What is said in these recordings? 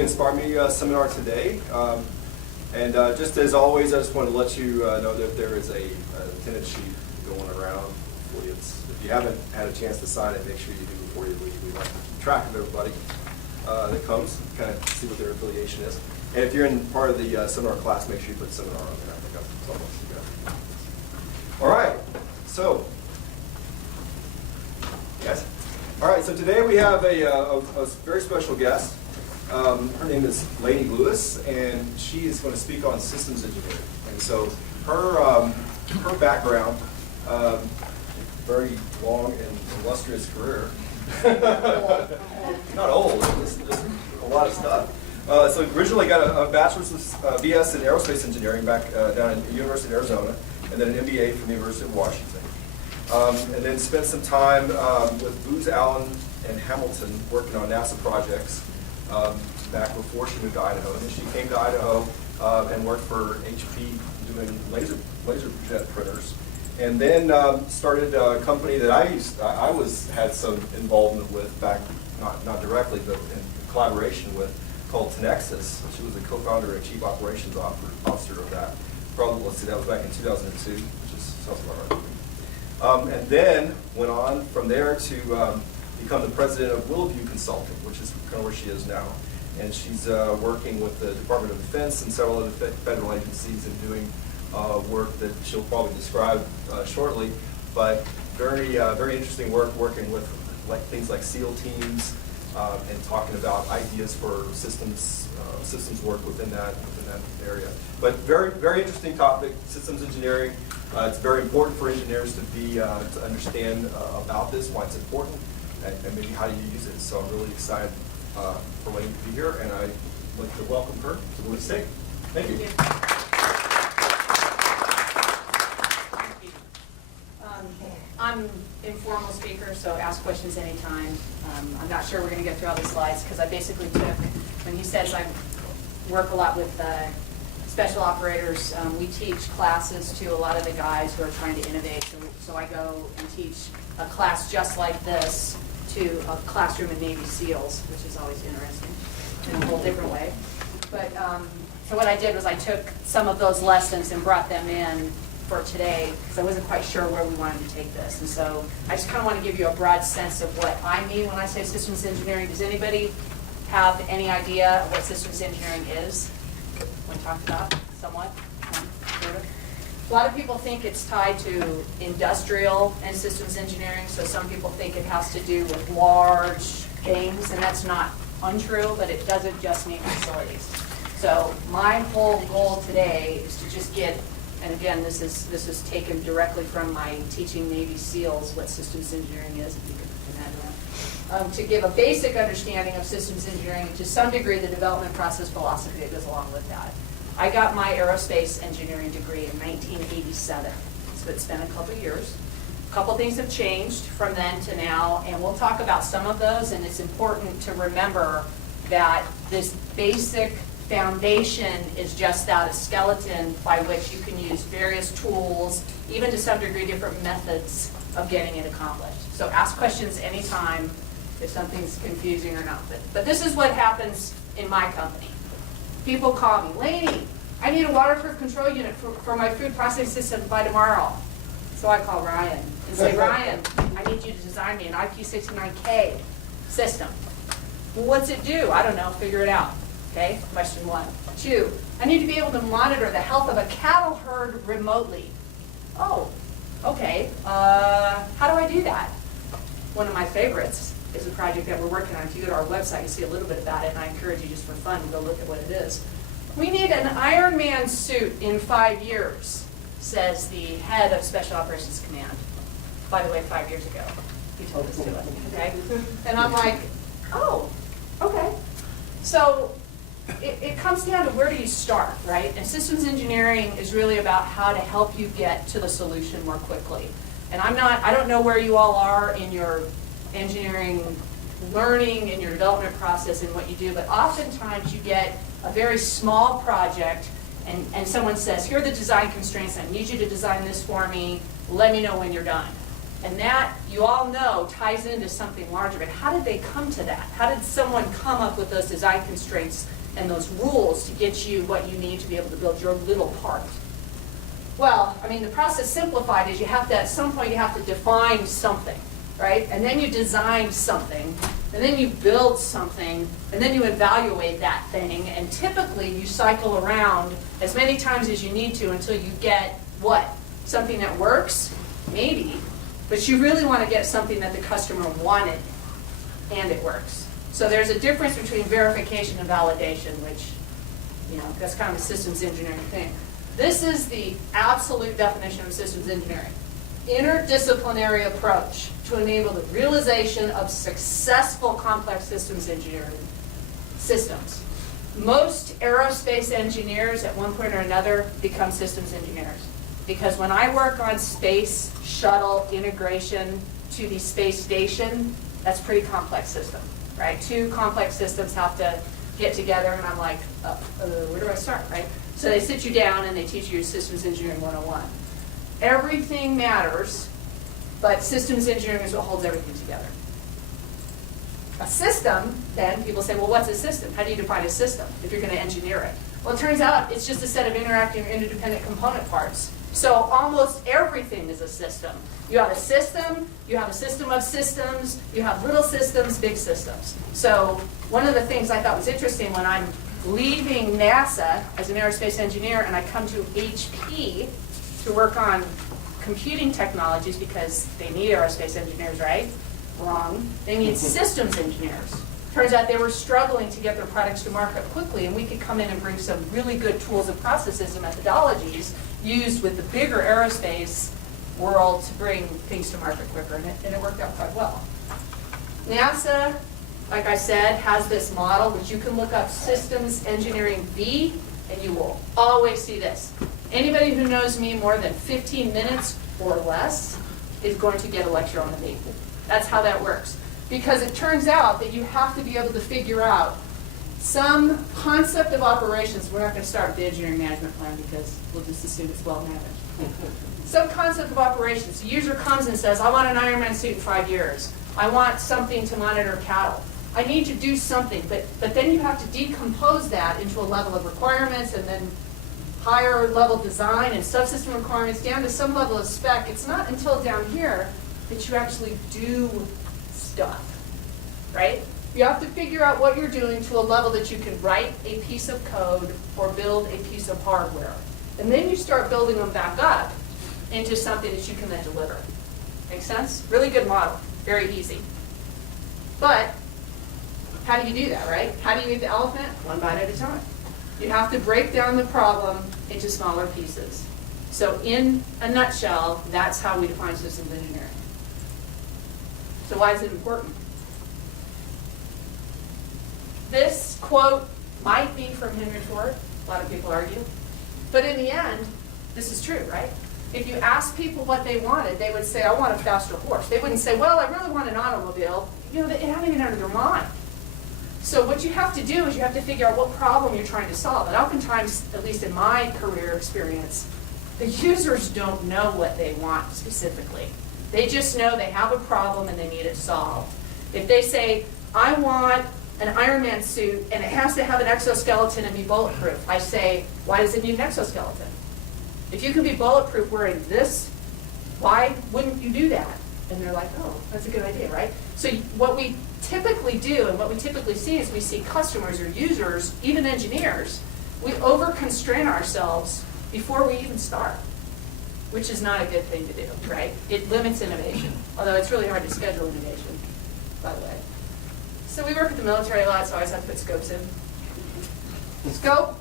the Inspire Me seminar today. And just as always, I just want to let you know that there is a attendance sheet going around for you. If you haven't had a chance to sign it, make sure you do before you leave. We like to keep track of everybody that comes, kind of see what their affiliation is. And if you're in part of the seminar class, make sure you put seminar on there. I think that's almost good. All right, so, yes. All right, so today we have a very special guest. Her name is Layne Lewis, and she is going to speak on systems engineering. And so her background, very long and illustrious career. Not old, just a lot of stuff. So originally got a bachelor's of BS in aerospace engineering back down at the University of Arizona, and then an MBA from the University of Washington. And then spent some time with Booz Allen and Hamilton working on NASA projects back before she moved to Idaho. And then she came to Idaho and worked for HP doing laser jet printers. And then started a company that I had some involvement with back, not directly, but in collaboration with, called Tenexus. She was a co-founder and chief operations officer of that. Probably, let's see, that was back in 2002, which is sounds about right. And then went on from there to become the president of Willowview Consulting, which is kind of where she is now. And she's working with the Department of Defense and several other federal agencies and doing work that she'll probably describe shortly. But very interesting work working with things like SEAL teams and talking about ideas for systems work within that area. But very interesting topic, systems engineering. It's very important for engineers to understand about this, why it's important, and maybe how you use it. So I'm really excited for Layne to be here, and I'd like to welcome her to the stage. Thank you. I'm an informal speaker, so ask questions anytime. I'm not sure we're going to get through all the slides because I basically took, when he says I work a lot with special operators, we teach classes to a lot of the guys who are trying to innovate. So I go and teach a class just like this to a classroom in Navy SEALs, which is always interesting in a whole different way. But so what I did was I took some of those lessons and brought them in for today, because I wasn't quite sure where we wanted to take this. And so I just kind of want to give you a broad sense of what I mean when I say systems engineering. Does anybody have any idea what systems engineering is? When talked about somewhat? A lot of people think it's tied to industrial and systems engineering, so some people think it has to do with large things, and that's not untrue, but it doesn't just mean facilities. So my whole goal today is to just get, and again, this is taken directly from my teaching Navy SEALs what systems engineering is, if you can add that. To give a basic understanding of systems engineering, and to some degree the development process philosophy that goes along with that. I got my aerospace engineering degree in 1987, so it's been a couple of years. A couple things have changed from then to now, and we'll talk about some of those, and it's important to remember that this basic foundation is just that, a skeleton by which you can use various tools, even to some degree different methods of getting it accomplished. So ask questions anytime if something's confusing or not. But this is what happens in my company. People call me, Layne, I need a waterproof control unit for my food processing system by tomorrow. So I call Ryan and say, Ryan, I need you to design me an IP69K system. Well, what's it do? I don't know, figure it out. Okay, question one. Two, I need to be able to monitor the health of a cattle herd remotely. Oh, okay, how do I do that? One of my favorites is a project that we're working on. If you go to our website, you see a little bit about it, and I encourage you just for fun to go look at what it is. We need an Iron Man suit in 5 years, says the head of Special Operations Command. By the way, 5 years ago, he told us to it, okay? And I'm like, oh, okay. So it comes down to where do you start, right? And systems engineering is really about how to help you get to the solution more quickly. And I don't know where you all are in your engineering learning, in your development process and what you do, but oftentimes you get a very small project and someone says, here are the design constraints, I need you to design this for me, let me know when you're done. And that, you all know, ties into something larger. But how did they come to that? How did someone come up with those design constraints and those rules to get you what you need to be able to build your little part? Well, I mean, the process simplified is you have to, at some point, you have to define something, right? And then you design something, and then you build something, and then you evaluate that thing, and typically you cycle around as many times as you need to until you get what? Something that works? Maybe. But you really want to get something that the customer wanted, and it works. So there's a difference between verification and validation, which, you know, that's kind of a systems engineering thing. This is the absolute definition of systems engineering. Interdisciplinary approach to enable the realization of successful complex systems engineering systems. Most aerospace engineers at one point or another become systems engineers. Because when I work on space shuttle integration to the space station, that's a pretty complex system, right? Two complex systems have to get together, and I'm like, where do I start, right? So they sit you down and they teach you Systems Engineering 101. Everything matters, but systems engineering is what holds everything together. A system, then, people say, well, what's a system? How do you define a system if you're going to engineer it? Well, it turns out it's just a set of interacting or interdependent component parts. So almost everything is a system. You have a system of systems, you have little systems, big systems. So one of the things I thought was interesting when I'm leaving NASA as an aerospace engineer and I come to HP to work on computing technologies because they need aerospace engineers, right? Wrong. They need systems engineers. Turns out they were struggling to get their products to market quickly, and we could come in and bring some really good tools and processes and methodologies used with the bigger aerospace world to bring things to market quicker, and it worked out quite well. NASA, like I said, has this model which you can look up Systems Engineering V, and you will always see this. Anybody who knows me more than 15 minutes or less is going to get a lecture on the V. That's how that works. Because it turns out that you have to be able to figure out some concept of operations. We're not going to start with the engineering management plan because we'll just assume it's well managed. Some concept of operations. The user comes and says, I want an Ironman suit in 5 years. I want something to monitor cattle. I need to do something, but then you have to decompose that into a level of requirements and then higher level design and subsystem requirements down to some level of spec. It's not until down here that you actually do stuff, right? You have to figure out what you're doing to a level that you can write a piece of code or build a piece of hardware. And then you start building them back up into something that you can then deliver. Make sense? Really good model. Very easy. But how do you do that, right? How do you eat the elephant? One bite at a time. You have to break down the problem into smaller pieces. So in a nutshell, that's how we define systems engineering. So why is it important? This quote might be from Henry Ford. A lot of people argue. But in the end, this is true, right? If you ask people what they wanted, they would say, I want a faster horse. They wouldn't say, well, I really want an automobile. You know, it hadn't even entered their mind. So what you have to do is you have to figure out what problem you're trying to solve. And oftentimes, at least in my career experience, the users don't know what they want specifically. They just know they have a problem and they need it solved. If they say, I want an Ironman suit and it has to have an exoskeleton and be bulletproof, I say, why does it need an exoskeleton? If you can be bulletproof wearing this, why wouldn't you do that? And they're like, oh, that's a good idea, right? So what we typically do and what we typically see is we see customers or users, even engineers, we over-constrain ourselves before we even start, which is not a good thing to do, right? It limits innovation, although it's really hard to schedule innovation, by the way. So we work with the military a lot, so I always have to put scopes in. Scope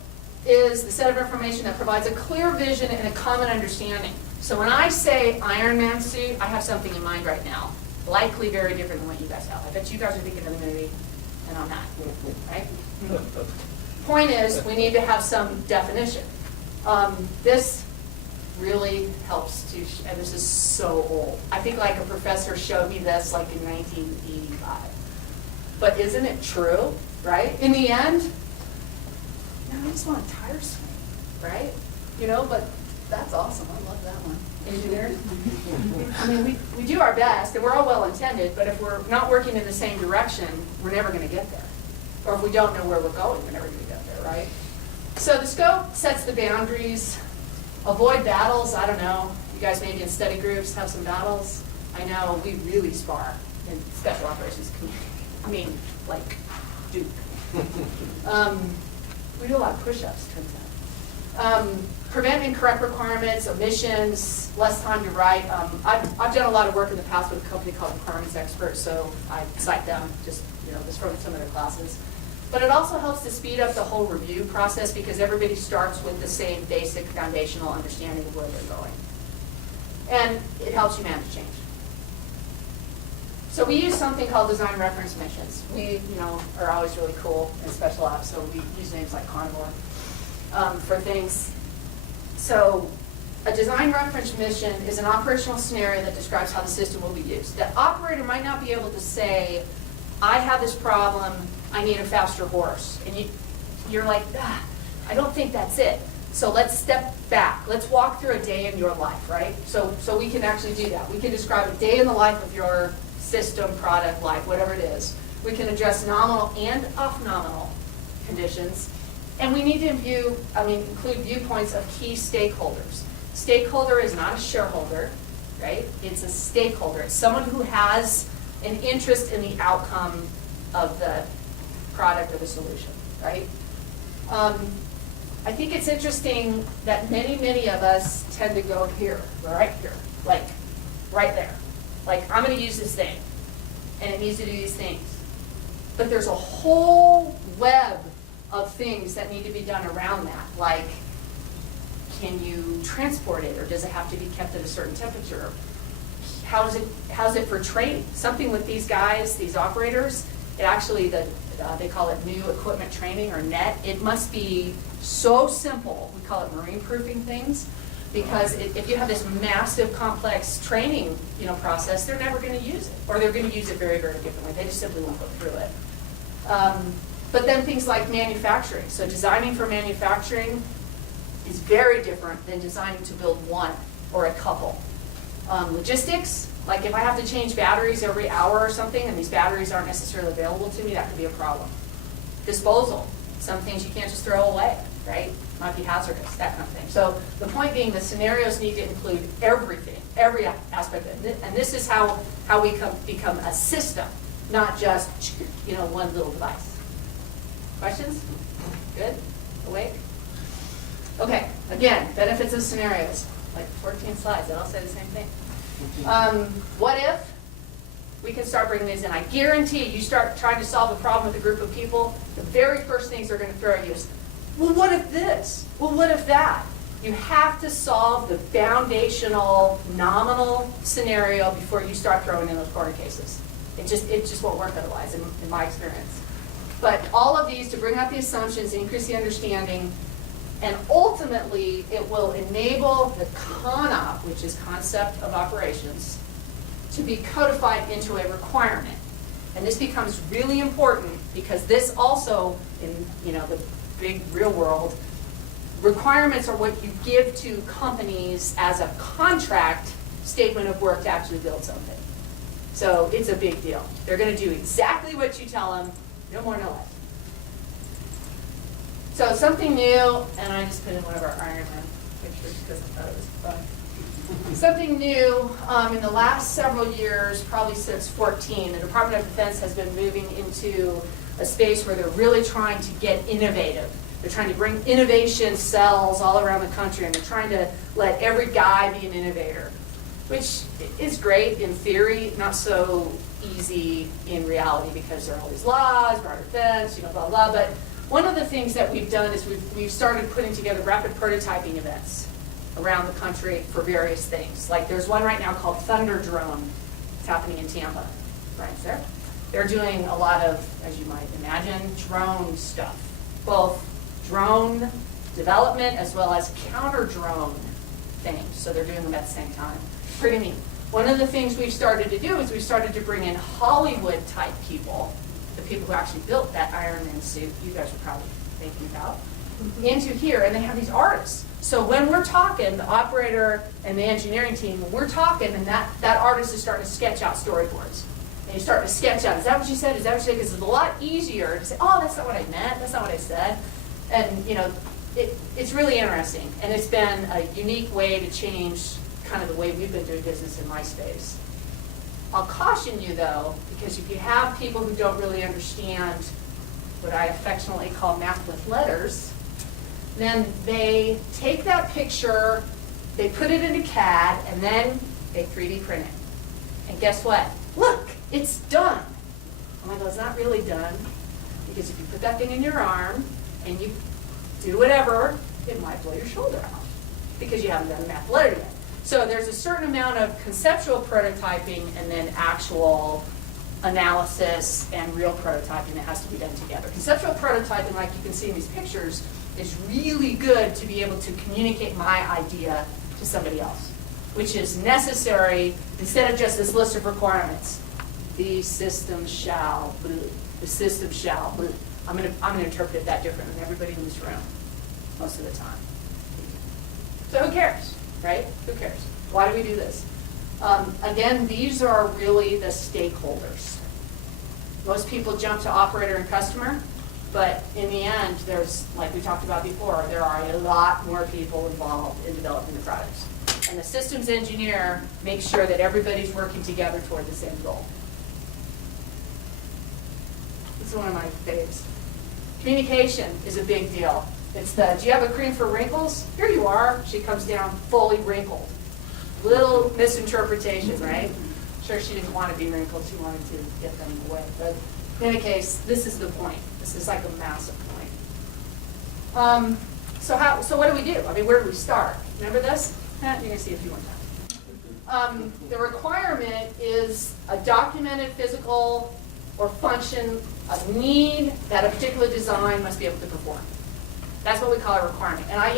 is the set of information that provides a clear vision and a common understanding. So when I say Ironman suit, I have something in mind right now, likely very different than what you guys have. I bet you guys are thinking of the movie, and I'm not, right? Point is, we need to have some definition. This really helps to, and this is so old. I think like a professor showed me this like in 1985. But isn't it true, right? In the end, no, I just want a tire swing, right? You know, but that's awesome. I love that one. Engineers? I mean, we do our best, and we're all well-intended, but if we're not working in the same direction, we're never going to get there. Or if we don't know where we're going, we're never going to get there, right? So the scope sets the boundaries. Avoid battles. I don't know. You guys maybe in study groups have some battles. I know we really spar in special operations community. I mean, like, Duke. We do a lot of push-ups, turns out. Prevent incorrect requirements, omissions, less time to write. I've done a lot of work in the past with a company called Requirements Experts, so I cite them just from some of their classes. But it also helps to speed up the whole review process because everybody starts with the same basic foundational understanding of where they're going. And it helps you manage change. So we use something called design reference missions. We, are always really cool in special ops, so we use names like Carnivore for things. So a design reference mission is an operational scenario that describes how the system will be used. The operator might not be able to say, I have this problem, I need a faster horse. And you're like, I don't think that's it. So let's step back. Let's walk through a day in your life, right? So we can actually do that. We can describe a day in the life of your system, product, life, whatever it is. We can address nominal and off-nominal conditions. And we need to include viewpoints of key stakeholders. Stakeholder is not a shareholder, right? It's a stakeholder. It's someone who has an interest in the outcome of the product or the solution, right? I think it's interesting that many of us tend to go here, right here, like right there. Like, I'm going to use this thing, and it needs to do these things. But there's a whole web of things that need to be done around that, like, can you transport it, or does it have to be kept at a certain temperature? How's it for training? Something with these guys, these operators, it actually, they call it new equipment training, or NET. It must be so simple. We call it marine proofing things, because if you have this massive complex training process, they're never going to use it, or they're going to use it very, very differently. They just simply won't go through it. But then things like manufacturing. So designing for manufacturing is very different than designing to build one or a couple. Logistics, like if I have to change batteries every hour or something, and these batteries aren't necessarily available to me, that could be a problem. Disposal, some things you can't just throw away, right? Might be hazardous, that kind of thing. So the point being, the scenarios need to include everything, every aspect of it. And this is how we become a system, not just one little device. Questions? Good? Awake? Okay, again, benefits of scenarios. Like 14 slides, they all say the same thing. What if? We can start bringing these in. I guarantee you start trying to solve a problem with a group of people, the very first things they're going to throw at you is, well, what if this? Well, what if that? You have to solve the foundational, nominal scenario before you start throwing in those corner cases. It just won't work otherwise, in my experience. But all of these to bring out the assumptions, increase the understanding, and ultimately it will enable the CONOP, which is concept of operations, to be codified into a requirement. And this becomes really important because this also, in the big real world, requirements are what you give to companies as a contract statement of work to actually build something. So it's a big deal. They're going to do exactly what you tell them, no more, no less. So something new, and I just put in one of our Iron Man pictures because I thought it was fun. Something new in the last several years, probably since 2014, the Department of Defense has been moving into a space where they're really trying to get innovative. They're trying to bring innovation cells all around the country, and they're trying to let every guy be an innovator, which is great in theory, not so easy in reality because there are all these laws, guard defense, blah, blah. But one of the things that we've done is we've started putting together rapid prototyping events around the country for various things. Like there's one right now called Thunder Drone. It's happening in Tampa. Right there. They're doing a lot of, as you might imagine, drone stuff. Both drone development as well as counter-drone things. So they're doing them at the same time. Pretty neat. One of the things we've started to do is we've started to bring in Hollywood-type people, the people who actually built that Iron Man suit you guys are probably thinking about. into here, and they have these artists. So when we're talking, the operator and the engineering team, when we're talking, and that artist is starting to sketch out storyboards. And you start to sketch out, is that what you said? Is that what you said? Because it's a lot easier to say, oh, that's not what I meant, that's not what I said. And it's really interesting. And it's been a unique way to change kind of the way we've been doing business in my space. I'll caution you though, because if you have people who don't really understand what I affectionately call math with letters, then they take that picture, they put it into CAD, and then they 3D print it. And guess what? Look, it's done. I'm like, well, it's not really done, because if you put that thing in your arm and you do whatever, it might blow your shoulder out, because you haven't done the math letter yet. So there's a certain amount of conceptual prototyping and then actual analysis and real prototyping that has to be done together. Conceptual prototyping, like you can see in these pictures, is really good to be able to communicate my idea to somebody else, which is necessary instead of just this list of requirements. The system shall, the system shall. I'm going to interpret it that different than everybody in this room most of the time. So who cares, right? Who cares? Why do we do this? Again, these are really the stakeholders. Most people jump to operator and customer, but in the end, there's, like we talked about before, there are a lot more people involved in developing the products. And the systems engineer makes sure that everybody's working together toward the same goal. This is one of my faves. Communication is a big deal. It's the, do you have a cream for wrinkles? Here you are. She comes down fully wrinkled. Little misinterpretation, right? Sure, she didn't want to be wrinkled. She wanted to get them away. But in any case, this is the point. This is like a massive point. So what do we do? I mean, where do we start? Remember this? You're going to see a few more times. The requirement is a documented physical or function, a need that a particular design must be able to perform. That's what we call a requirement. And I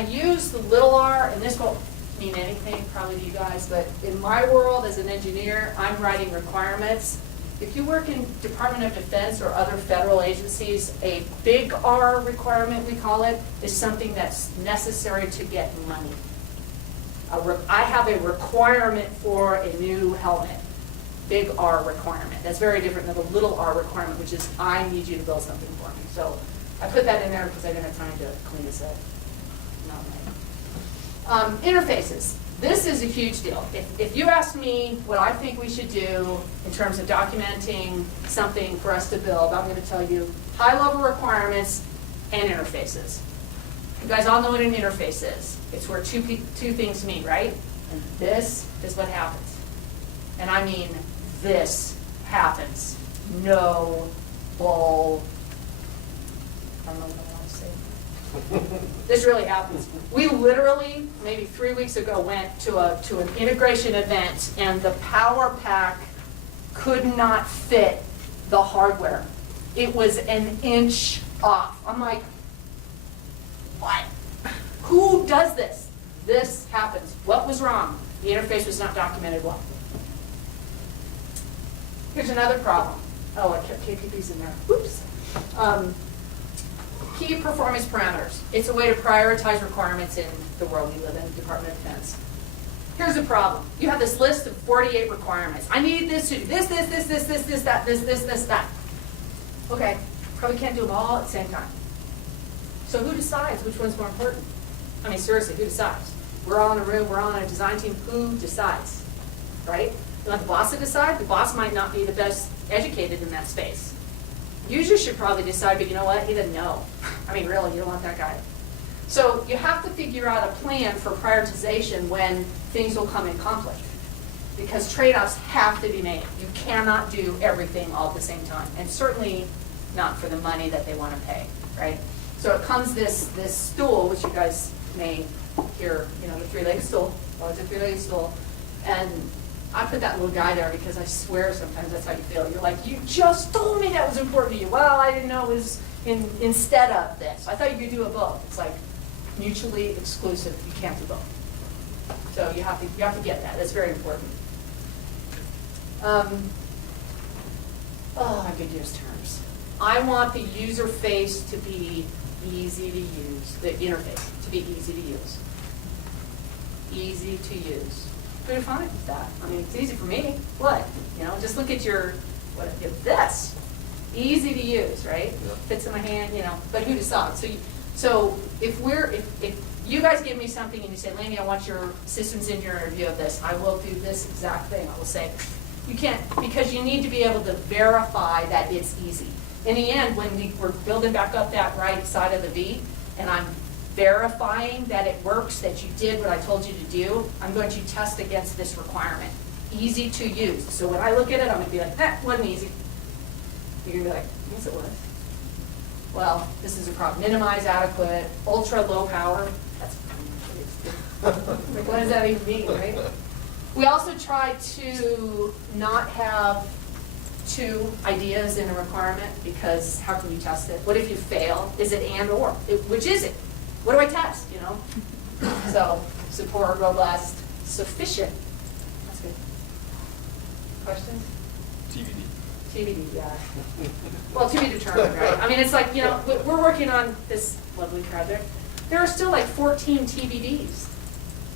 use the little r, and this won't mean anything probably to you guys, but in my world as an engineer, I'm writing requirements. If you work in Department of Defense or other federal agencies, a big R requirement, we call it, is something that's necessary to get money. I have a requirement for a new helmet. Big R requirement. That's very different than the little r requirement, which is I need you to build something for me. So I put that in there because I didn't have time to clean this up. Interfaces. This is a huge deal. If you ask me what I think we should do in terms of documenting something for us to build, I'm going to tell you high-level requirements and interfaces. You guys all know what an interface is. It's where two things meet, right? And this is what happens. And I mean this happens. No bull. I don't know what I want to say. This really happens. We literally, maybe 3 weeks ago, went to an integration event, and the power pack could not fit the hardware. It was an inch off. I'm like, what? Who does this? This happens. What was wrong? The interface was not documented well. Here's another problem. Oh, I kept KPPs in there. Oops. Key performance parameters. It's a way to prioritize requirements in the world we live in, Department of Defense. Here's the problem. You have this list of 48 requirements. I need this to do this, that. Okay, probably can't do them all at the same time. So who decides which one's more important? I mean, seriously, who decides? We're all in a room, we're all on a design team. Who decides, right? You want the boss to decide? The boss might not be the best educated in that space. User should probably decide, but you know what? He doesn't know. I mean, really, you don't want that guy. So you have to figure out a plan for prioritization when things will come in conflict, because trade-offs have to be made. You cannot do everything all at the same time, and certainly not for the money that they want to pay, right? So it comes this stool, which you guys may hear, the three-legged stool. Well, it's a three-legged stool, and I put that little guy there because I swear sometimes that's how you feel. You're like, you just told me that was important to you. Well, I didn't know it was instead of this. I thought you could do it both. It's like mutually exclusive. You can't do both. So you have to get that. That's very important. I could use terms. I want the user face to be easy to use, the interface to be easy to use. Easy to use. Pretty fine with that. I mean, it's easy for me. What? You know, just look at this. Easy to use, right? Yep. Fits in my hand, you know, but who decides? So if you guys give me something and you say, Layne, I want your systems engineer review of this, I will do this exact thing. I will say, you can't, because you need to be able to verify that it's easy. In the end, when we're building back up that right side of the V, and I'm verifying that it works, that you did what I told you to do, I'm going to test against this requirement. Easy to use. So when I look at it, I'm going to be like, wasn't easy. You're going to be like, yes, it was. Well, this is a problem. Minimize, adequate, ultra low power. That's like, what does that even mean, right? We also try to not have two ideas in a requirement, because how can you test it? What if you fail? Is it and or? Which is it? What do I test, you know? So, support, robust, sufficient. That's good. Questions? TBD. TBD, yeah. Well, to be determined, right? I mean, it's like, you know, we're working on this lovely project. There are still like 14 TBDs,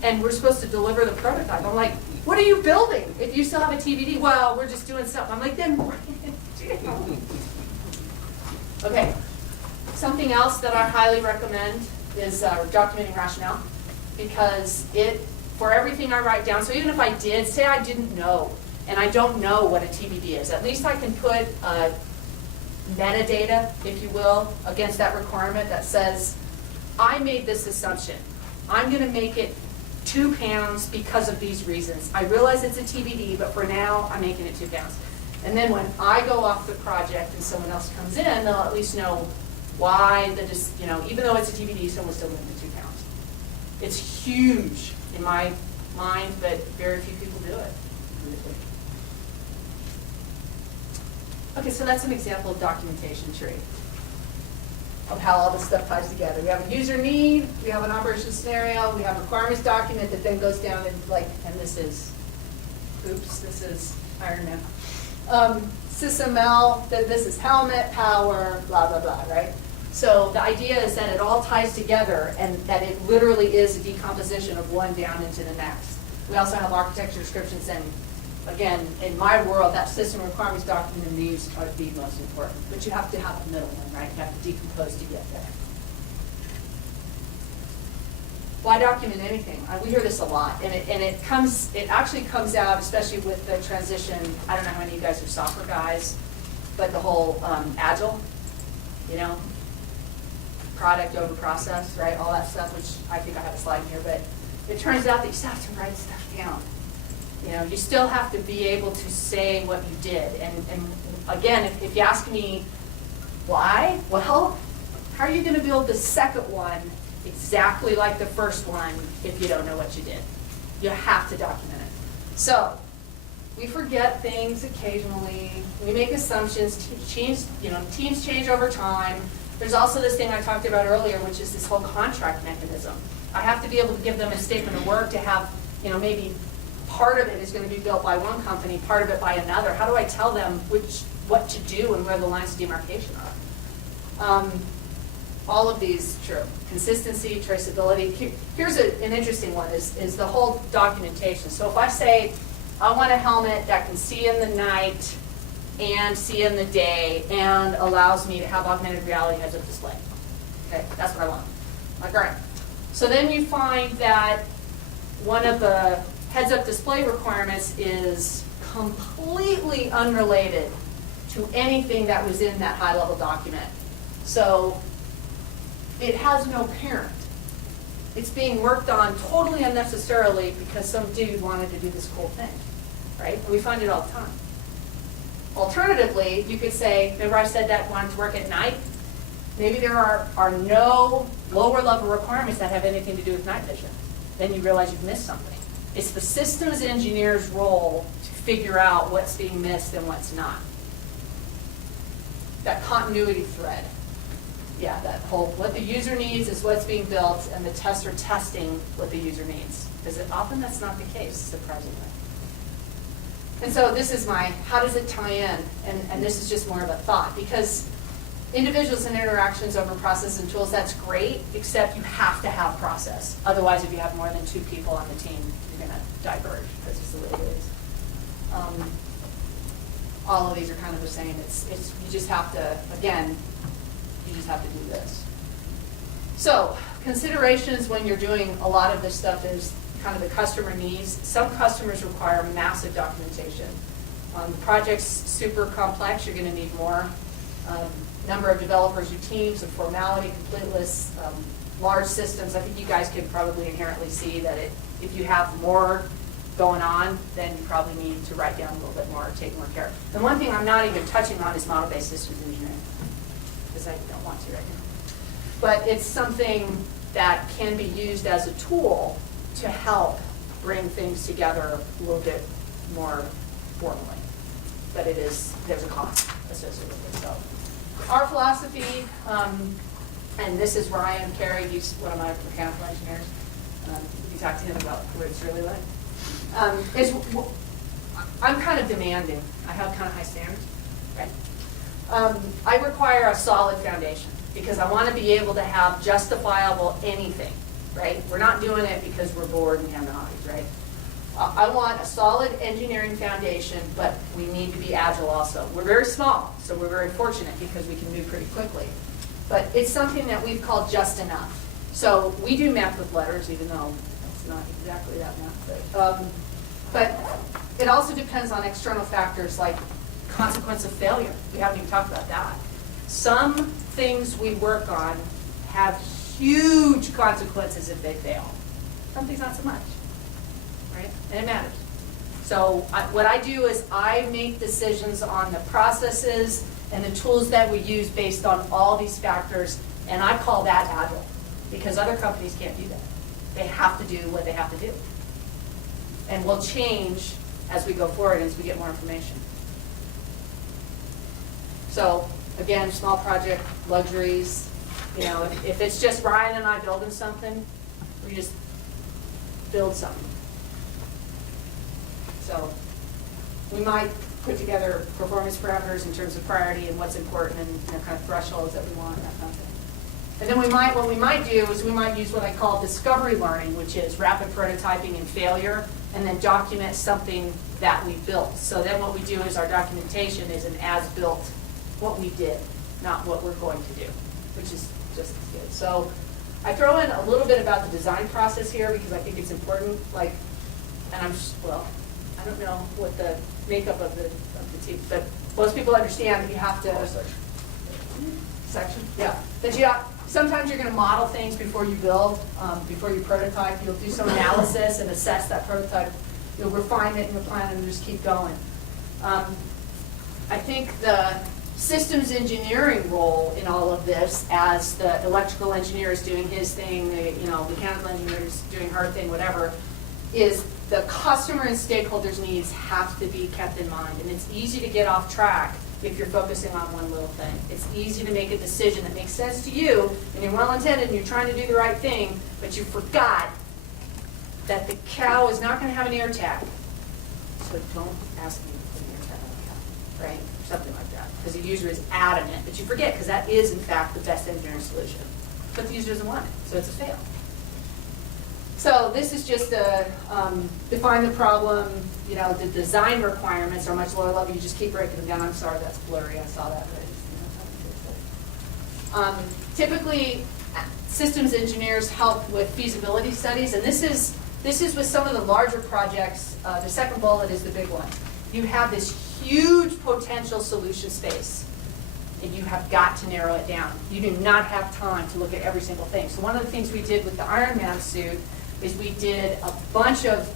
and we're supposed to deliver the prototype. I'm like, what are you building if you still have a TBD? Well, we're just doing something. I'm like, then okay. Something else that I highly recommend is documenting rationale, because for everything I write down, so even if I did, say I didn't know, and I don't know what a TBD is, at least I can put metadata, if you will, against that requirement that says, I made this assumption. I'm going to make it 2 pounds because of these reasons. I realize it's a TBD, but for now, I'm making it 2 pounds. And then when I go off the project and someone else comes in, they'll at least know why, even though it's a TBD, someone's still moving to 2 pounds. It's huge in my mind, but very few people do it. Okay, so that's an example of documentation tree, of how all this stuff ties together. We have a user need, we have an operation scenario, we have a requirements document that then goes down and and this is Iron Man. SysML, this is helmet, power, blah, blah, blah, right? So the idea is that it all ties together and that it literally is a decomposition of one down into the next. We also have architecture descriptions, and again, in my world, that system requirements document and these are the most important. But you have to have the middle one, right? You have to decompose to get there. Why document anything? We hear this a lot, and it actually comes out, especially with the transition. I don't know how many of you guys are software guys, but the whole Agile, product over process, right? All that stuff, which I think I have a slide in here, but it turns out that you still have to write stuff down. You still have to be able to say what you did. And again, if you ask me why, well, how are you going to build the second one exactly like the first one if you don't know what you did? You have to document it. So we forget things occasionally. We make assumptions. Teams change over time. There's also this thing I talked about earlier, which is this whole contract mechanism. I have to be able to give them a statement of work to have, maybe part of it is going to be built by one company, part of it by another. How do I tell them what to do and where the lines of demarcation are? All of these, true. Consistency, traceability. Here's an interesting one, is the whole documentation. So if I say, I want a helmet that can see in the night and see in the day and allows me to have augmented reality heads-up display. Okay, that's what I want. Like, all right. So then you find that one of the heads-up display requirements is completely unrelated to anything that was in that high-level document. So it has no parent. It's being worked on totally unnecessarily because some dude wanted to do this cool thing, right? And we find it all the time. Alternatively, you could say, remember I said that wanted to work at night? Maybe there are no lower level requirements that have anything to do with night vision. Then you realize you've missed something. It's the systems engineer's role to figure out what's being missed and what's not. That continuity thread. Yeah, that whole, what the user needs is what's being built, and the tests are testing what the user needs. Because often that's not the case, surprisingly. And so this is how does it tie in? And this is just more of a thought, because individuals and interactions over process and tools, that's great, except you have to have process. Otherwise, if you have more than 2 people on the team, you're going to diverge. That's just the way it is. All of these are kind of the same. You just have to, again, you just have to do this. So, considerations when you're doing a lot of this stuff is kind of the customer needs. Some customers require massive documentation. The project's super complex, you're going to need more. Number of developers or teams, the formality, complete lists, large systems. I think you guys could probably inherently see that if you have more going on, then you probably need to write down a little bit more or take more care. And one thing I'm not even touching on is model-based systems engineering, because I don't want to right now. But it's something that can be used as a tool to help bring things together a little bit more formally. But there's a cost associated with it. So our philosophy, and this is Ryan Carey, he's one of my mechanical engineers. You talk to him about what it's really like. I'm kind of demanding. I have kind of high standards, right? I require a solid foundation because I want to be able to have justifiable anything, right? We're not doing it because we're bored and have no hobbies, right? I want a solid engineering foundation, but we need to be agile also. We're very small, so we're very fortunate because we can move pretty quickly. But it's something that we've called just enough. So we do math with letters, even though it's not exactly that math. But it also depends on external factors like consequence of failure. We haven't even talked about that. Some things we work on have huge consequences if they fail. Some things not so much. Right? And it matters. So what I do is I make decisions on the processes and the tools that we use based on all these factors, and I call that agile, because other companies can't do that. They have to do what they have to do. And we'll change as we go forward, as we get more information. So again, small project, luxuries. You know, if it's just Ryan and I building something, we just build something. So we might put together performance parameters in terms of priority and what's important and kind of thresholds that we want, that kind of thing. And then what we might do is we might use what I call discovery learning, which is rapid prototyping and failure, and then document something that we built. So then what we do is our documentation is an as-built, what we did, not what we're going to do, which is just as good. So I throw in a little bit about the design process here because I think it's important. Like, and I don't know what the makeup of the team, but most people understand that you have to section, yeah. That you have, sometimes you're going to model things before you build, before you prototype. You'll do some analysis and assess that prototype. You'll refine it in your plan and just keep going. I think the systems engineering role in all of this, as the electrical engineer is doing his thing, the mechanical engineer is doing her thing, whatever, is the customer and stakeholders' needs have to be kept in mind. And it's easy to get off track if you're focusing on one little thing. It's easy to make a decision that makes sense to you, and you're well-intended, and you're trying to do the right thing, but you forgot that the cow is not going to have an air tag. So don't ask me to put an air tag on the cow, right? Or something like that. Because the user is adamant, but you forget, because that is, in fact, the best engineering solution. But the user doesn't want it, so it's a fail. So this is just a define the problem. You know, the design requirements are much lower level. You just keep breaking them down. I'm sorry, that's blurry. I saw that. Typically, systems engineers help with feasibility studies, and this is with some of the larger projects. The second bullet is the big one. You have this huge potential solution space, and you have got to narrow it down. You do not have time to look at every single thing. So one of the things we did with the Ironman suit is we did a bunch of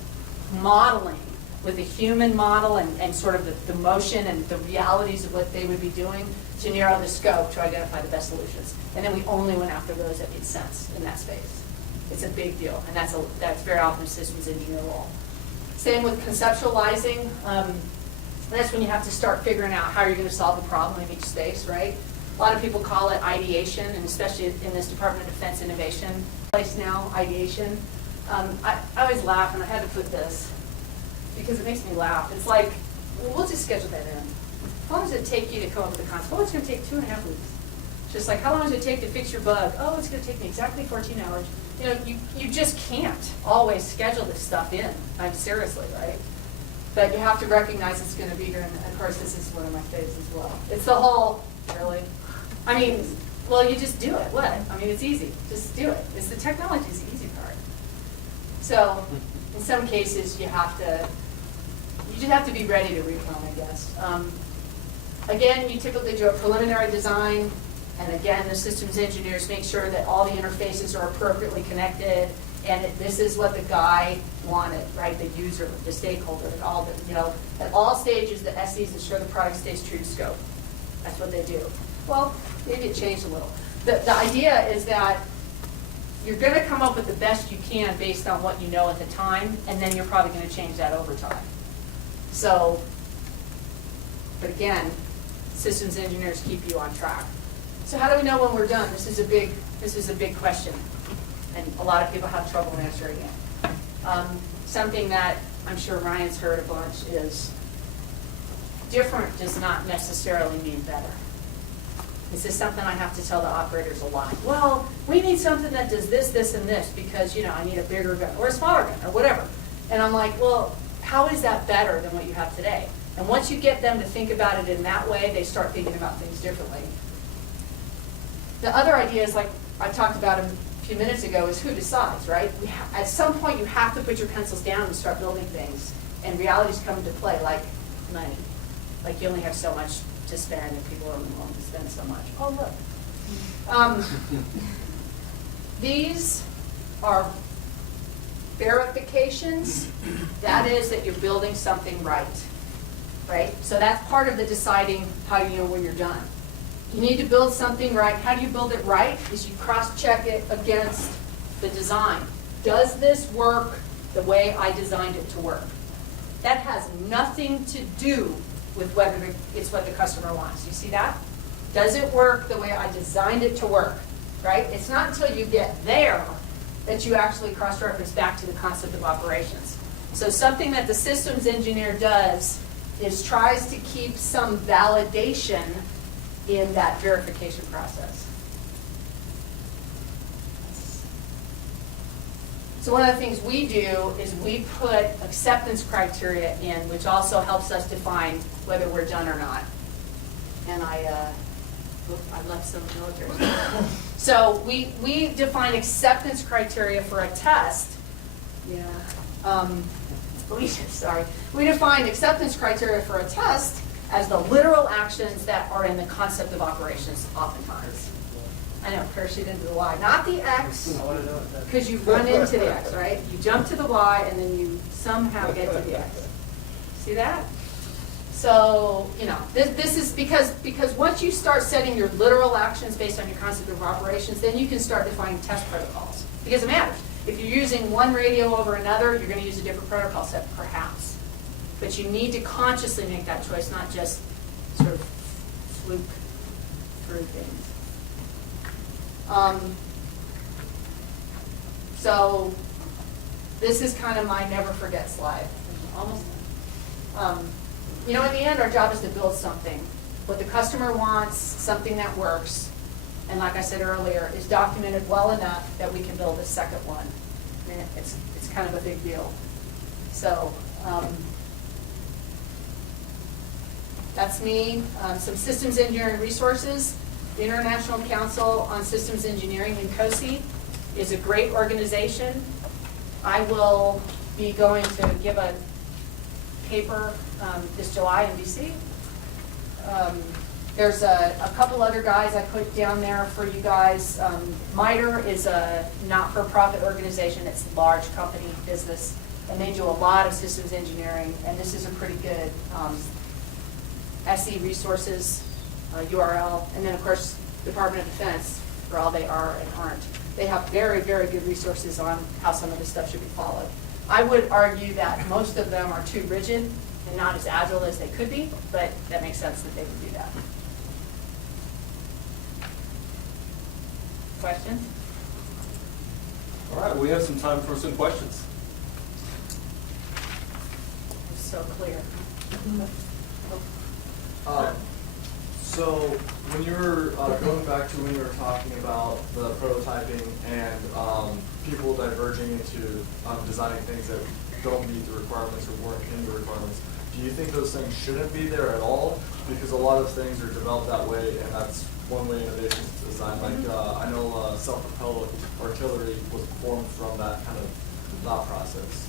modeling with a human model and sort of the motion and the realities of what they would be doing to narrow the scope to identify the best solutions. And then we only went after those that made sense in that space. It's a big deal, and that's very often a systems engineer role. Same with conceptualizing. That's when you have to start figuring out how you're going to solve the problem in each space, right? A lot of people call it ideation, and especially in this Department of Defense Innovation place now, ideation. I always laugh, and I had to put this because it makes me laugh. It's like, well, we'll just schedule that in. How long does it take you to come up with a concept? Well, it's going to take 2.5 weeks. Just like, how long does it take to fix your bug? Oh, it's gonna take me exactly 14 hours. You know, you just can't always schedule this stuff in. I'm seriously, right? But you have to recognize it's gonna be here, and of course, this is one of my favorites as well. It's the whole, really? I mean, well, you just do it. What? I mean, it's easy. Just do it. It's the technology's the easy part. So, in some cases, you just have to be ready to recon, I guess. Again, you typically do a preliminary design, and again, the systems engineers make sure that all the interfaces are appropriately connected, and this is what the guy wanted, right? The user, the stakeholder, and all the, you know, at all stages, the SEs ensure the product stays true to scope. That's what they do. Well, maybe it changed a little. The idea is that you're going to come up with the best you can based on what you know at the time, and then you're probably going to change that over time. So, but again, systems engineers keep you on track. So how do we know when we're done? This is a big question, and a lot of people have trouble answering it. Something that I'm sure Ryan's heard a bunch is different does not necessarily mean better. This is something I have to tell the operators a lot. Well, we need something that does this, this, and this because, you know, I need a bigger gun or a smaller gun or whatever. And I'm like, well, how is that better than what you have today? And once you get them to think about it in that way, they start thinking about things differently. The other idea is, like I talked about a few minutes ago, is who decides, right? At some point, you have to put your pencils down and start building things. And realities come into play, like money. Like you only have so much to spend, and people are willing to spend so much. Oh, look. These are verifications. That is that you're building something right. Right? So that's part of the deciding how you know when you're done. You need to build something right. How do you build it right? Is you cross-check it against the design. Does this work the way I designed it to work? That has nothing to do with whether it's what the customer wants. You see that? Does it work the way I designed it to work? Right? It's not until you get there that you actually cross-reference back to the concept of operations. So something that the systems engineer does is tries to keep some validation in that verification process. So one of the things we do is we put acceptance criteria in, which also helps us define whether we're done or not. And I left some military. So we define acceptance criteria for a test. Yeah. We define acceptance criteria for a test as the literal actions that are in the concept of operations oftentimes. I know, parachute into the Y, not the X, because you run into the X, right? You jump to the Y and then you somehow get to the X. See that? So, you know, this is because once you start setting your literal actions based on your concept of operations, then you can start defining test protocols. Because it matters. If you're using one radio over another, you're going to use a different protocol set, perhaps. But you need to consciously make that choice, not just sort of fluke through things. So this is kind of my never forget slide. Almost done. You know, in the end, our job is to build something. What the customer wants, something that works, and like I said earlier, is documented well enough that we can build a second one. And it's kind of a big deal. So that's me. Some systems engineering resources. The International Council on Systems Engineering in COSI is a great organization. I will be going to give a paper this July in DC. There's a couple other guys I put down there for you guys. MITRE is a not-for-profit organization. It's a large company business, and they do a lot of systems engineering, and this is a pretty good SE resources URL. And then, of course, Department of Defense, for all they are and aren't. They have very, very good resources on how some of this stuff should be followed. I would argue that most of them are too rigid and not as agile as they could be, but that makes sense that they would do that. Questions? All right, we have some time for some questions. It's so clear. So when you were going back to when you were talking about the prototyping and people diverging into designing things that don't meet the requirements or weren't in the requirements, do you think those things shouldn't be there at all? Because a lot of things are developed that way, and that's one way innovation is designed. Like I know self-propelled artillery was formed from that kind of thought process.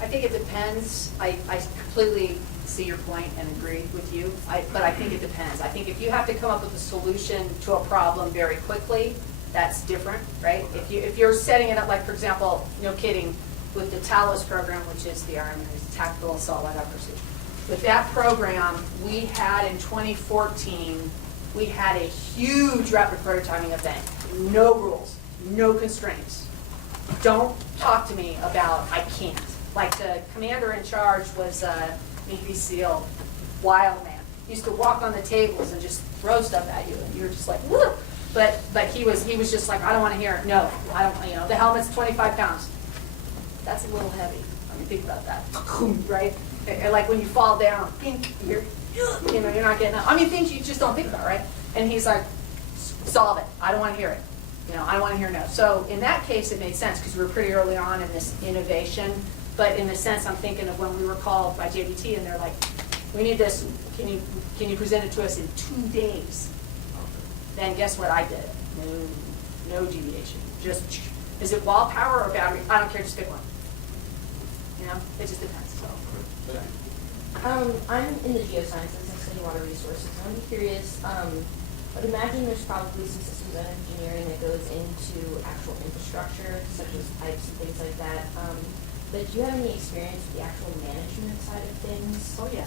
I think it depends. I completely see your point and agree with you, but I think it depends. I think if you have to come up with a solution to a problem very quickly, that's different, right? If you're setting it up, like for example, no kidding, with the TALOS program, which is the Army's Tactical Assault Light Operations. With that program, we had in 2014, we had a huge rapid prototyping event. No rules, no constraints. Don't talk to me about I can't. Like the commander in charge was a Navy SEAL, wild man. He used to walk on the tables and just throw stuff at you, and you were just like, woo! But he was just like, I don't want to hear it. No, I don't. You know, the helmet's 25 pounds. That's a little heavy. I mean, think about that, right? And like when you fall down, you're not getting up. I mean, things you just don't think about, right? And he's like, solve it. I don't want to hear it. You know, I don't want to hear no. So in that case, it made sense because we were pretty early on in this innovation. But in a sense, I'm thinking of when we were called by JBT and they're like, we need this. Can you present it to us in 2 days? Then guess what I did? No deviation. Just, is it wall power or battery? I don't care. Just pick one. You know, it just depends. So. I'm in the geosciences and study water resources. I'm curious. I'd imagine there's probably some systems engineering that goes into actual infrastructure, such as pipes and things like that. But do you have any experience with the actual management side of things? Oh yeah.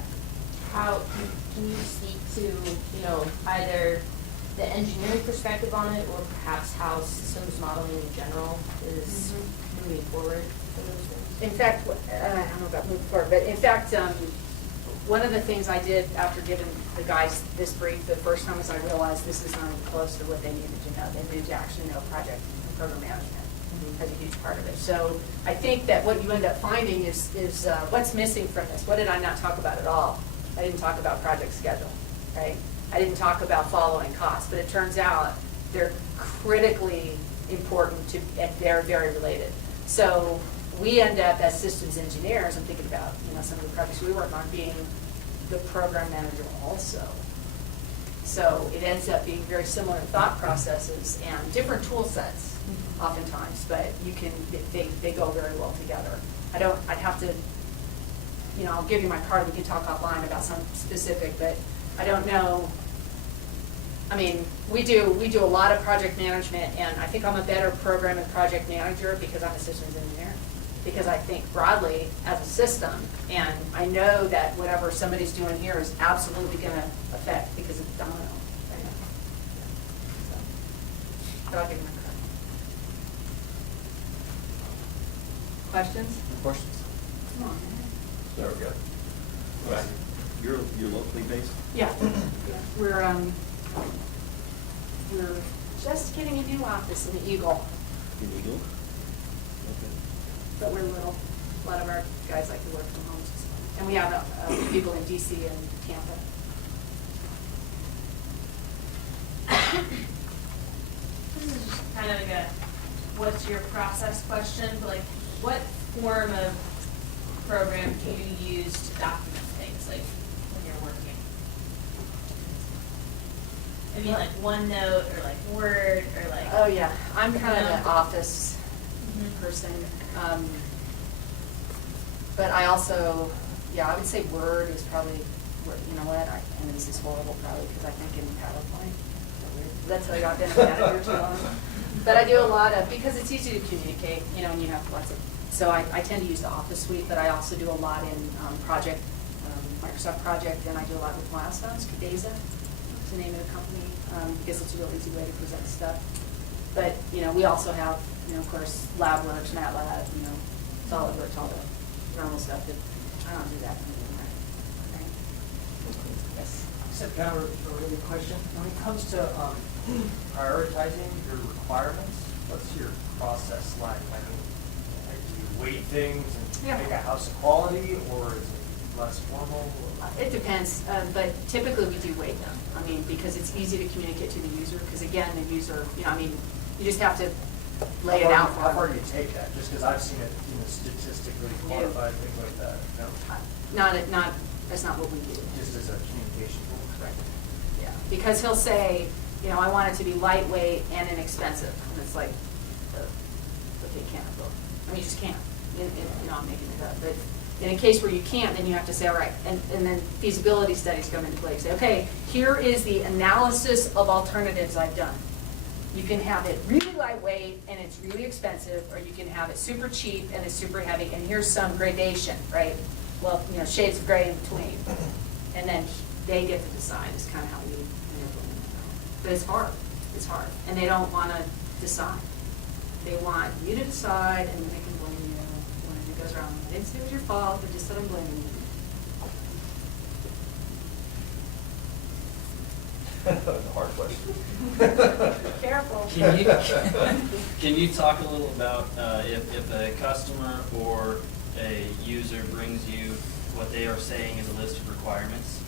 How can you speak to either the engineering perspective on it, or perhaps how systems modeling in general is moving forward for those things? In fact, I don't know about moving forward, but in fact, one of the things I did after giving the guys this brief the first time is I realized this is not even close to what they needed to know. They needed to actually know project and program management as a huge part of it. So I think that what you end up finding is what's missing from this. What did I not talk about at all? I didn't talk about project schedule, right? I didn't talk about following costs, but it turns out they're critically important and they're very related. So we end up as systems engineers, I'm thinking about some of the projects we work on being the program manager also. So it ends up being very similar thought processes and different tool sets oftentimes, but they go very well together. I'd have to, I'll give you my card, we can talk offline about some specific, but I don't know. I mean, we do a lot of project management, and I think I'm a better program and project manager because I'm a systems engineer. Because I think broadly as a system, and I know that whatever somebody's doing here is absolutely going to affect because it's domino right now. So I'll give you my card. Questions? Questions? Come on, man. There we go. Right. You're locally based? Yeah. We're just getting a new office in the Eagle, In Eagle? Okay. but we're little. A lot of our guys like to work from home. And we have people in DC and Tampa. This is just kind of like a what's your process question, but like what form of program do you use to document things like when you're working? I mean like OneNote or like Word or like Oh yeah, I'm kind of an office person. But I also, I would say Word is probably, you know what, and this is horrible probably because I think in PowerPoint. That's how I've been a manager too long. But I do a lot of, because it's easy to communicate, and you have lots of, so I tend to use the Office suite, but I also do a lot in Project, Microsoft Project, and I do a lot with Milestones, Cadeza, is the name of the company, because it's a real easy way to present stuff. But, we also have, of course, LabWorks, MATLAB, SolidWorks, all the normal stuff that I don't do that anymore. Right? Yes. So kind of a really question. When it comes to prioritizing your requirements, what's your process like? I mean, do you weight things and make a house of quality, or is it less formal? It depends, but typically we do weight them. I mean, because it's easy to communicate to the user, because again, the user, I mean, you just have to lay it out for How far them. do you take that? Just because I've seen it, statistically quantified, things like that, no? That's not what we do. Just as a communication tool? Correct. Yeah, because he'll say, I want it to be lightweight and inexpensive, and it's like, okay, can't, I mean, you just can't. I'm making it up, but in a case where you can't, then you have to say, all right, and then feasibility studies come into play. Say, okay, here is the analysis of alternatives I've done. You can have it really lightweight and it's really expensive, or you can have it super cheap and it's super heavy, and here's some gradation, right? Well, shades of gray in between. And then they get to decide is kind of how we implement it. But it's hard, and they don't want to decide. They want you to decide, and then they can blame you when it goes wrong. I didn't say it was your fault, I just said I'm blaming you. Hard question. Careful. Can you talk a little about if a customer or a user brings you what they are saying is a list of requirements,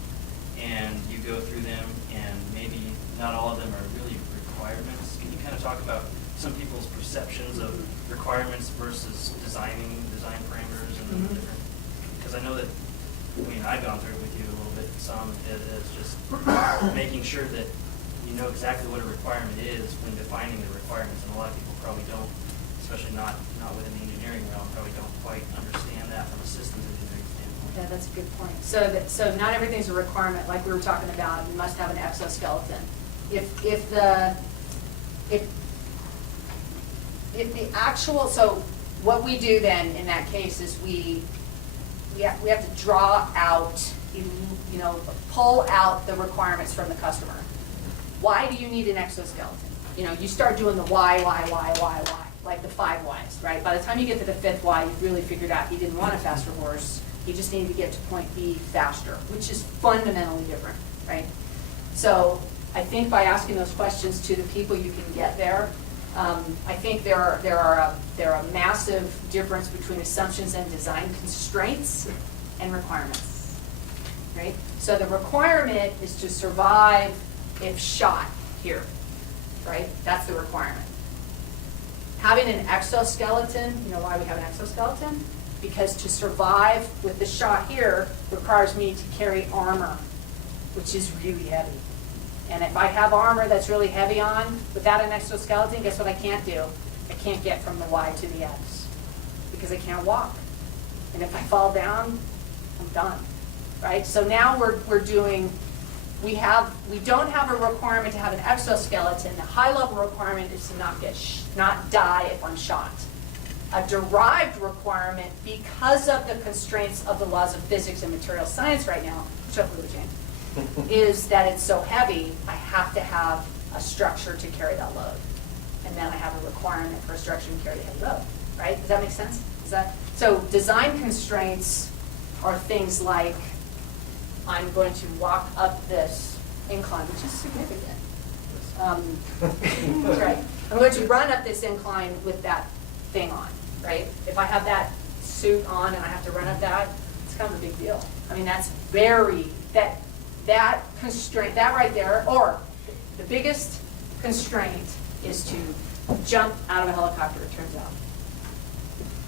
and you go through them, and maybe not all of them are really requirements? Can you kind of talk about some people's perceptions of requirements versus design parameters and the different? Because I know that, I've gone through it with you a little bit. Some it's just making sure that you know exactly what a requirement is when defining the requirements, and a lot of people probably don't, especially not within the engineering realm, probably don't quite understand that from a systems engineering standpoint. Yeah, that's a good point. So not everything's a requirement, like we were talking about. You must have an exoskeleton. If the actual, so what we do then in that case is we have to draw out, pull out the requirements from the customer. Why do you need an exoskeleton? You start doing the why, like the 5 whys, right? By the time you get to the 5th why, you've really figured out he didn't want a faster horse. He just needed to get to point B faster, which is fundamentally different, right? So I think by asking those questions to the people, you can get there. I think there are a massive difference between assumptions and design constraints and requirements, right? So the requirement is to survive if shot here, right? That's the requirement. Having an exoskeleton, you know why we have an exoskeleton? Because to survive with the shot here requires me to carry armor, which is really heavy. And if I have armor that's really heavy on, without an exoskeleton, guess what I can't do? I can't get from the Y to the X, because I can't walk. And if I fall down, I'm done, right? So now we're doing, we don't have a requirement to have an exoskeleton. The high-level requirement is to not die if I'm shot. A derived requirement, because of the constraints of the laws of physics and material science right now, which hopefully will change, is that it's so heavy, I have to have a structure to carry that load. And then I have a requirement for a structure to carry the heavy load, right? Does that make sense? So design constraints are things like, I'm going to walk up this incline, which is significant. That's right. I'm going to run up this incline with that thing on, right? If I have that suit on and I have to run up that, it's kind of a big deal. I mean, that's that constraint, that right there, or the biggest constraint is to jump out of a helicopter, it turns out.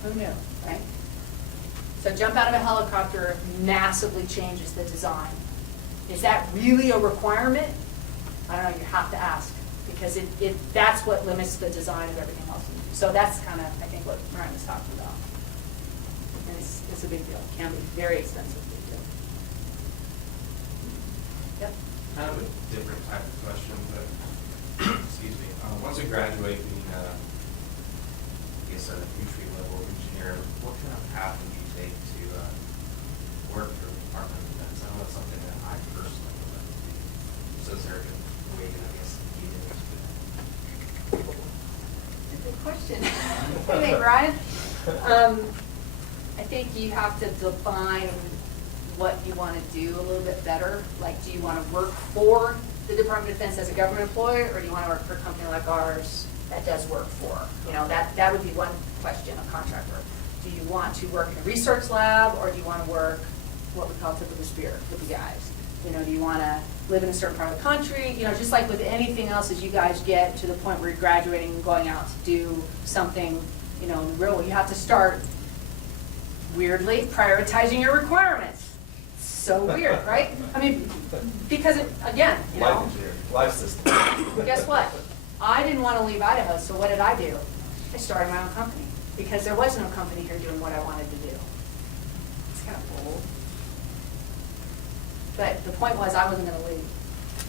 Who knew, right? So jump out of a helicopter massively changes the design. Is that really a requirement? I don't know, you have to ask, because that's what limits the design of everything else. So that's kind of, I think, what Ryan was talking about. And it's a big deal. It can be very expensive. Big deal. Yep. Kind of a different type of question, but excuse me. Once you graduate being a entry level engineer, what kind of path would you take to work for the Department of Defense? I know that's something that I personally would like to do. So is there a way to, get into that? Good question. What do you think, Ryan? I think you have to define what you want to do a little bit better. Like, do you want to work for the Department of Defense as a government employee, or do you want to work for a company like ours that does work for? That would be one question of contract work. Do you want to work in a research lab, or do you want to work what we call tip of the spear with the guys. You know, do you want to live in a certain part of the country? You know, just like with anything else, as you guys get to the point where you're graduating and going out to do something, you know, in the real world, you have to start, weirdly, prioritizing your requirements. So weird, right? I mean, because, again, you Life know, engineering, life system. guess what? I didn't want to leave Idaho, so what did I do? I started my own company, because there was no company here doing what I wanted to do. It's kind of bold. But the point was, I wasn't going to leave,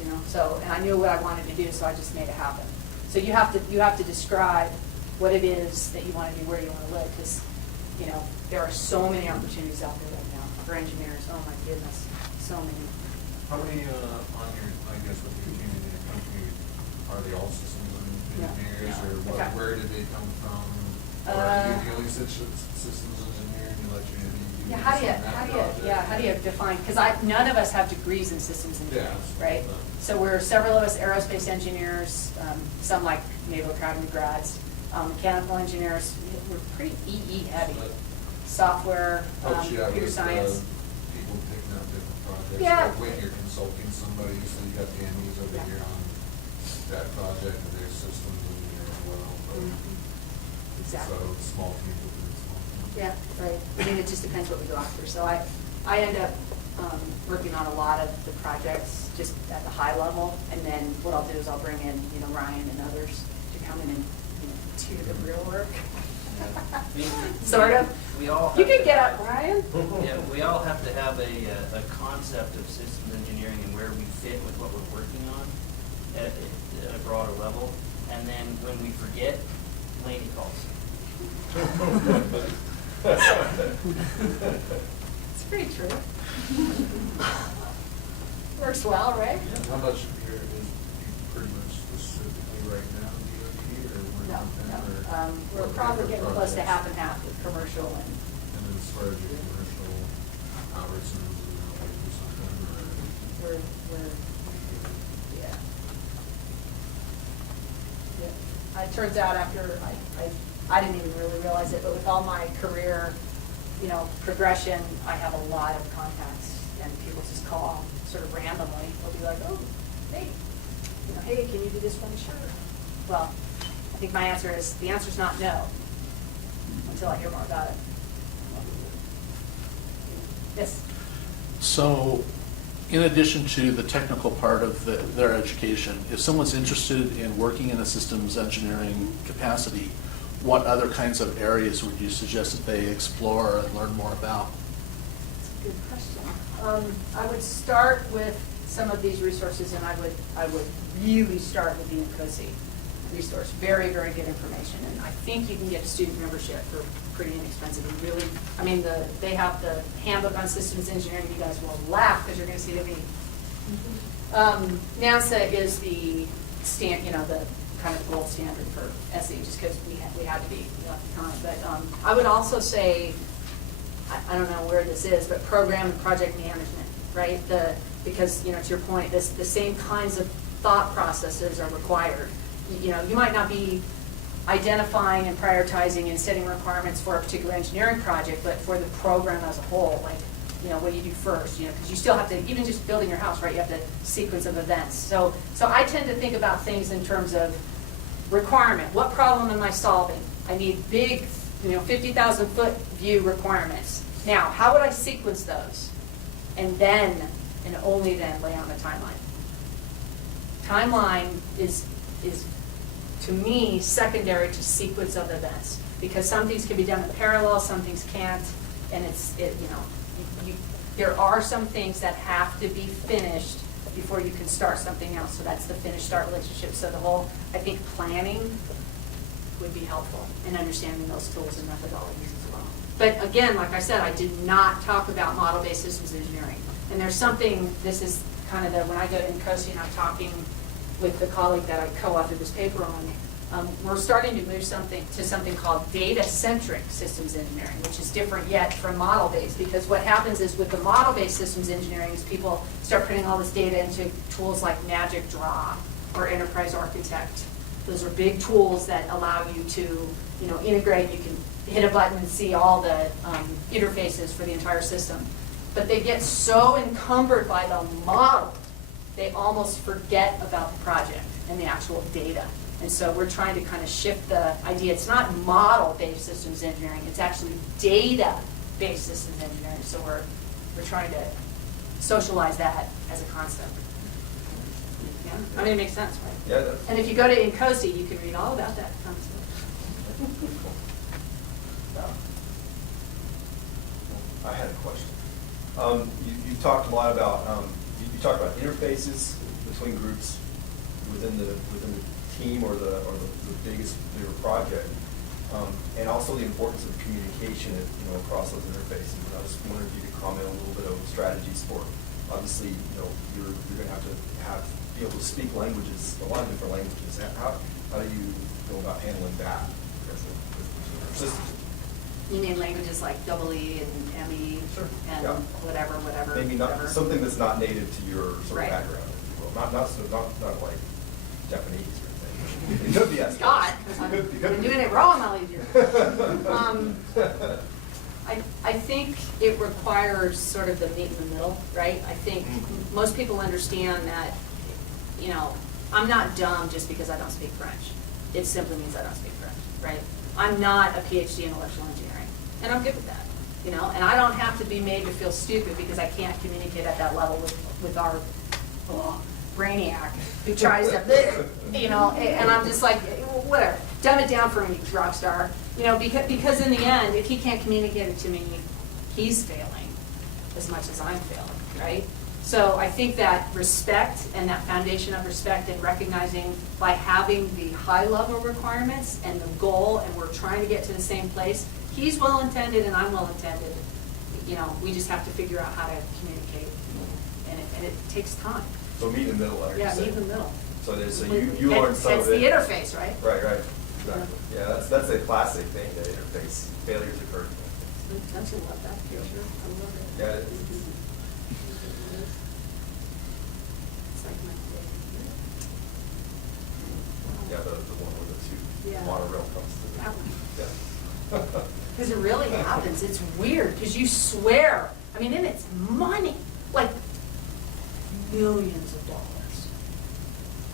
you know, so, and I knew what I wanted to do, so I just made it happen. So you have to describe what it is that you want to do, where you want to live, because, you know, there are so many opportunities out there right now for engineers. Oh my goodness, so many. How many on your, I guess, with your team in your company, are they all systems engineers, Yeah. or what, Okay. where did they come from? Or are you the only systems engineer, and you let you do Yeah, this how do you, and that how do project? you, yeah, how do you define, because none of us have degrees in systems engineering, Yeah. right? So we're several of us aerospace engineers, some like Naval Academy grads, mechanical engineers, we're pretty EE heavy. So that Software, helps you out computer with, science. people picking up different projects. Yeah. Like when you're consulting somebody, so you got the MEs over Yeah. here on that project, and there's systems engineer as well. Exactly. So small team within small team. Yeah, right. I mean, it just depends what we go after. So I end up working on a lot of the projects just at the high level, and then what I'll do is I'll bring in, you know, Ryan and others to come in and, you know, do the real work. Sort of. We all You have can to get have- up, Ryan. Yeah, we all have to have a concept of systems engineering and where we fit with what we're working on at a broader level. And then when we forget, Layne calls. It's pretty true. Works well, right? How much of your is pretty much specifically right now, DoD, or we're No, not no. We're probably getting close to half and half with commercial and, And then as far as your commercial Albertsons, you know, like do something, or? we're, yeah. Yeah. It turns out after, I didn't even really realize it, but with all my career, you know, progression, I have a lot of contacts, and people just call sort of randomly. They'll be like, oh, hey, you know, hey, can you do this for me? Sure. Well, I think my answer is, the answer's not no, until I hear more about it. Yes? So, in addition to the technical part of their education, if someone's interested in working in a systems engineering capacity, what other kinds of areas would you suggest that they explore and learn more about? That's a good question. I would start with some of these resources, and I would really start with the NCOSI resource. Very, very good information, and I think you can get a student membership for pretty inexpensive. And really, I mean, they have the handbook on systems engineering. You guys will laugh because you're going to see the V. NASA is the the kind of gold standard for SE, just because we had to be at the time. But I would also say, I don't know where this is, but program and project management, right? Because, you know, to your point, the same kinds of thought processes are required. You know, you might not be identifying and prioritizing and setting requirements for a particular engineering project, but for the program as a whole, like, you know, what do you do first? You know, because you still have to, even just building your house, right? You have the sequence of events. So I tend to think about things in terms of requirement. What problem am I solving? I need big, you know, 50,000 foot view requirements. Now, how would I sequence those? And then, and only then, lay out a timeline. Timeline is to me secondary to sequence of events, because some things can be done in parallel, some things can't, and there are some things that have to be finished before you can start something else. So that's the finish-start relationship. So I think planning would be helpful in understanding those tools and methodologies as well. But again, like I said, I did not talk about model-based systems engineering. And there's something, this is kind of when I go to NCOSI and I'm talking with the colleague that I co-authored this paper on, we're starting to move to something called data-centric systems engineering, which is different yet from model-based, because what happens is with the model-based systems engineering is people start putting all this data into tools like Magic Draw or Enterprise Architect. Those are big tools that allow you to, you know, integrate. You can hit a button and see all the interfaces for the entire system. but they get so encumbered by the model, they almost forget about the project and the actual data. And so we're trying to kind of shift the idea. It's not model-based systems engineering, it's actually data-based systems engineering. So we're trying to socialize that as a concept. Yeah, I mean, it makes sense, right? Yeah, that's. And if you go to INCOSE, you can read all about that concept. So. I had a question. You talked a lot about, you talked about interfaces between groups within the team or the bigger project, and also the importance of communication, across those interfaces. And I was wondering if you could comment a little bit of strategies for, obviously, you're going to have to be able to speak languages, a lot of different languages. How do you go about handling that as a system? You mean languages like EE and ME Sure. and Yeah. whatever. Maybe not whatever. something that's not native to your sort Right. of background, if you will. Not like Japanese or anything. It could be. Yes. God, because I've been doing it wrong all these years. I think it requires sort of the meat in the middle, right? I think most people understand that, I'm not dumb just because I don't speak French. It simply means I don't speak French, right? I'm not a PhD in electrical engineering, and I'm good with that, and I don't have to be made to feel stupid because I can't communicate at that level with our brainiac who tries to, and I'm just like, whatever, dumb it down for me, rock star, because in the end, if he can't communicate it to me, he's failing as much as I'm failing, right? So I think that respect and that foundation of respect and recognizing by having the high level requirements and the goal, and we're trying to get to the same place, he's well intended and I'm well intended. We just have to figure out how to communicate, and it takes time. So meet in the middle, like you Yeah, said. meet in the middle. So you learn some That's of it. the interface, right? Right, exactly. Yeah, that's a classic thing, the interface. Failures occur. Don't you love that picture? I love it. Yeah, it is. It's like my favorite. Yeah, the one where the two Yeah. monorail comes to That one. Yeah. Because it really happens. It's weird because you swear. I mean, and it's money, like millions of dollars,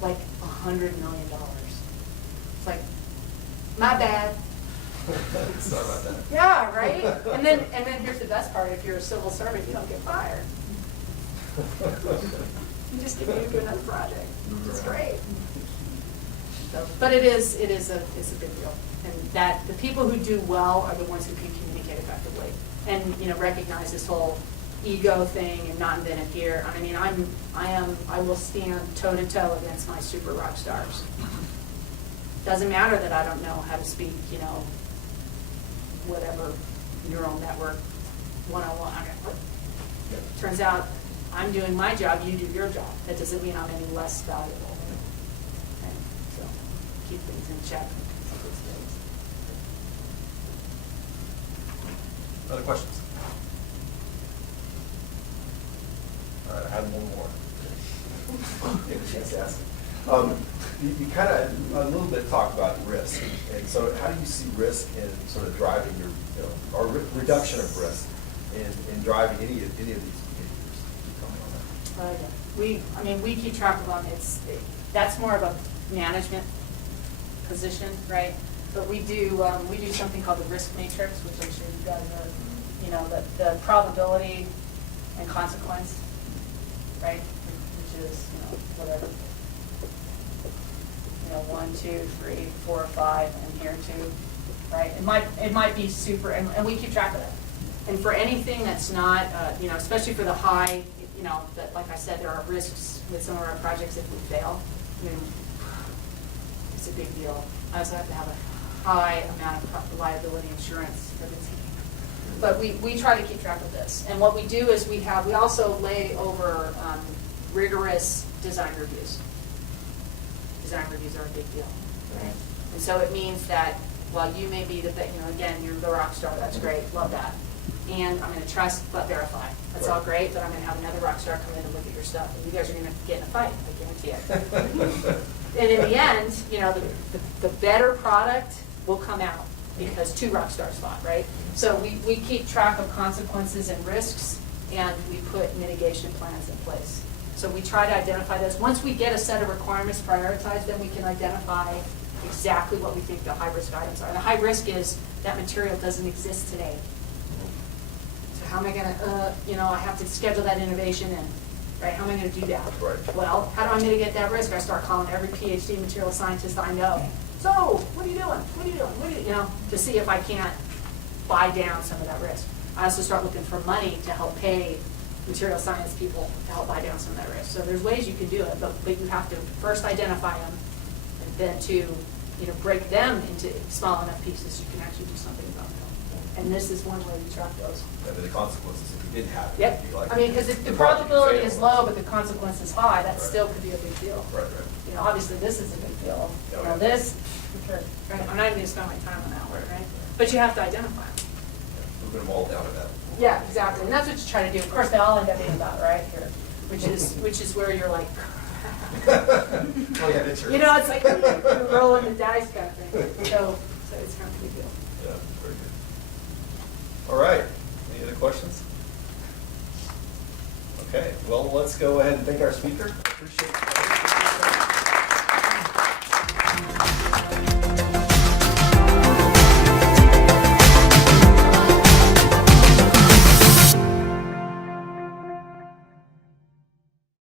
like $100 million. It's like, my bad. Sorry about that. Yeah, right. And then here's the best part: if you're a civil servant, you don't get fired. You just get moved to another project. It's great. So, but it's a big deal, and that the people who do well are the ones who can communicate effectively, and recognize this whole ego thing and not invented here. I mean, I will stand toe to toe against my super rock stars. Doesn't matter that I don't know how to speak, whatever neural network 101. Turns out I'm doing my job, you do your job. That doesn't mean I'm any less valuable. Okay? So keep things in check. Other questions? All right, I have one more. Get a chance to ask it. You kind of a little bit talked about risk, and so how do you see risk in sort of driving your, or reduction of risk in driving any of these behaviors? Keep coming on that. We keep track of them. That's more of a management position, right? But we do something called the risk matrix, which I'm sure you guys are, the probability and consequence, right? Which is, whatever. 1, 2, 3, 4, 5, and here 2, right? It might be super, and we keep track of that. And for anything that's not, especially for the high, that, like I said, there are risks with some of our projects if we fail. It's a big deal. I also have to have a high amount of liability insurance for the team. But we try to keep track of this. And what we do is we also lay over rigorous design reviews. Design reviews are a big deal, right? And so it means that while you may be again, you're the rock star, that's great, love that. And I'm going to trust but verify. That's all great, but I'm going to have another rock star come in and look at your stuff, and you guys are going to get in a fight, I guarantee it. And in the end, the better product will come out because 2 rock stars fought, right? So we keep track of consequences and risks, and we put mitigation plans in place. So we try to identify those. Once we get a set of requirements prioritized, then we can identify exactly what we think the high-risk items are. The high risk is that material doesn't exist today. So how am I gonna, I have to schedule that innovation in, right? How am I gonna do that? Right. Well, how do I mitigate that risk? I start calling every PhD material scientist I know. So, what are you doing? What are you doing? What are you, to see if I can't buy down some of that risk. I also start looking for money to help pay material science people to help buy down some of that risk. So there's ways you can do it, but you have to first identify them, and then to, break them into small enough pieces you can actually do something about them. And this is one way to track those. And then the consequences if you didn't have it. Yep. would be like- I mean, because if the project could probability fail. is low, but the consequence is high, that Right. still could be a big deal. Right. Obviously, this is a big deal. Oh, yeah. This, right, I'm not even gonna spend my time on that one, right? But you have to identify them. Moving them all down to that. Yeah, exactly, and that's what you try to do. Of course, they all end up being about right here, which is where you're like, Oh, yeah, that's true. it's like you're rolling the dice kind of thing. So it's kind of a big deal. Yeah, very good. All right, any other questions? Okay, well, let's go ahead and thank our speaker. Appreciate